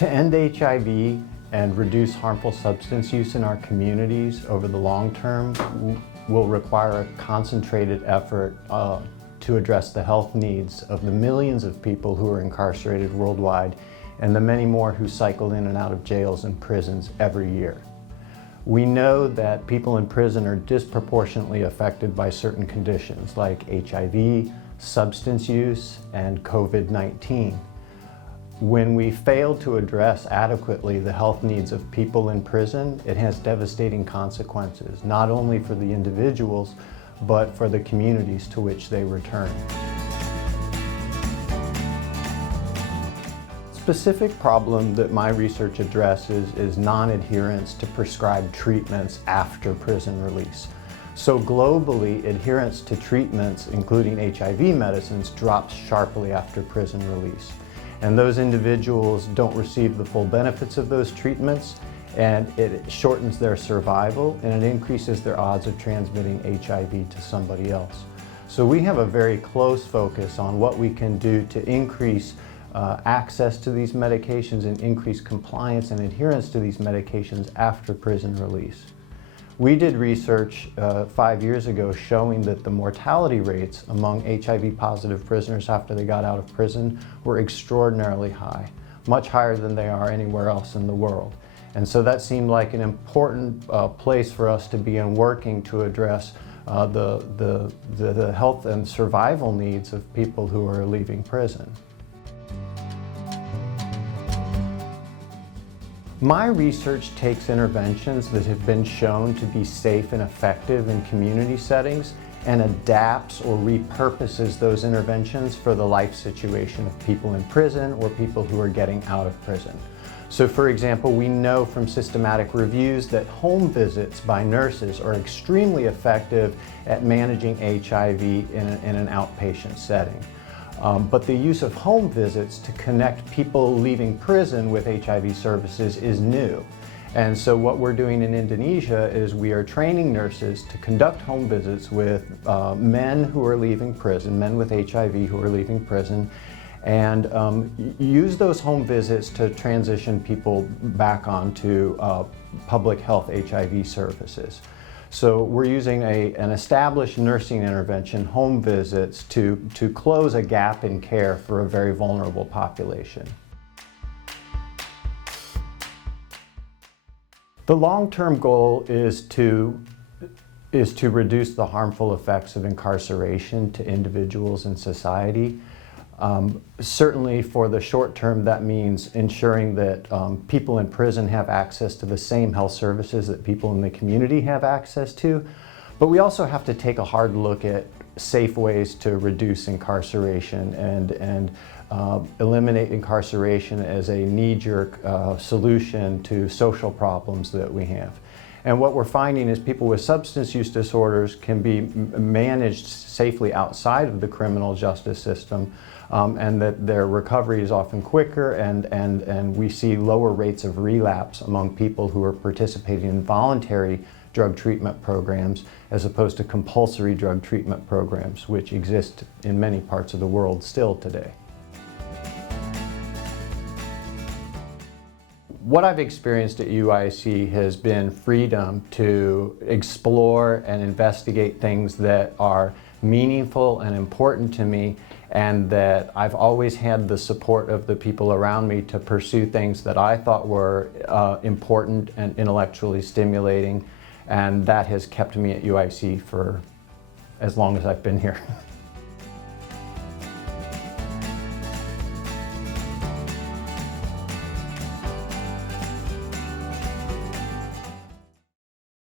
To end HIV and reduce harmful substance use in our communities over the long term will require a concentrated effort to address the health needs of the millions of people who are incarcerated worldwide and the many more who cycle in and out of jails and prisons every year. We know that people in prison are disproportionately affected by certain conditions like HIV, substance use, and COVID-19. When we fail to address adequately the health needs of people in prison, it has devastating consequences, not only for the individuals, but for the communities to which they return. Specific problem that my research addresses is non-adherence to prescribed treatments after prison release. So globally, adherence to treatments, including HIV medicines, drops sharply after prison release. And those individuals don't receive the full benefits of those treatments, and it shortens their survival and it increases their odds of transmitting HIV to somebody else. So we have a very close focus on what we can do to increase access to these medications and increase compliance and adherence to these medications after prison release. We did research 5 years ago showing that the mortality rates among HIV-positive prisoners after they got out of prison were extraordinarily high, much higher than they are anywhere else in the world. And so that seemed like an important place for us to begin working to address the health and survival needs of people who are leaving prison. My research takes interventions that have been shown to be safe and effective in community settings and adapts or repurposes those interventions for the life situation of people in prison or people who are getting out of prison. So for example, we know from systematic reviews that home visits by nurses are extremely effective at managing HIV in an outpatient setting. But the use of home visits to connect people leaving prison with HIV services is new. And so what we're doing in Indonesia is we are training nurses to conduct home visits with men who are leaving prison, men with HIV who are leaving prison, and use those home visits to transition people back onto public health HIV services. So we're using an established nursing intervention, home visits, to close a gap in care for a very vulnerable population. The long-term goal is to reduce the harmful effects of incarceration to individuals and society. Certainly for the short term, that means ensuring that people in prison have access to the same health services that people in the community have access to. But we also have to take a hard look at safe ways to reduce incarceration and eliminate incarceration as a knee-jerk solution to social problems that we have. And what we're finding is people with substance use disorders can be managed safely outside of the criminal justice system, and that their recovery is often quicker, and we see lower rates of relapse among people who are participating in voluntary drug treatment programs as opposed to compulsory drug treatment programs, which exist in many parts of the world still today. What I've experienced at UIC has been freedom to explore and investigate things that are meaningful and important to me, and that I've always had the support of the people around me to pursue things that I thought were important and intellectually stimulating, and that has kept me at UIC for as long as I've been here.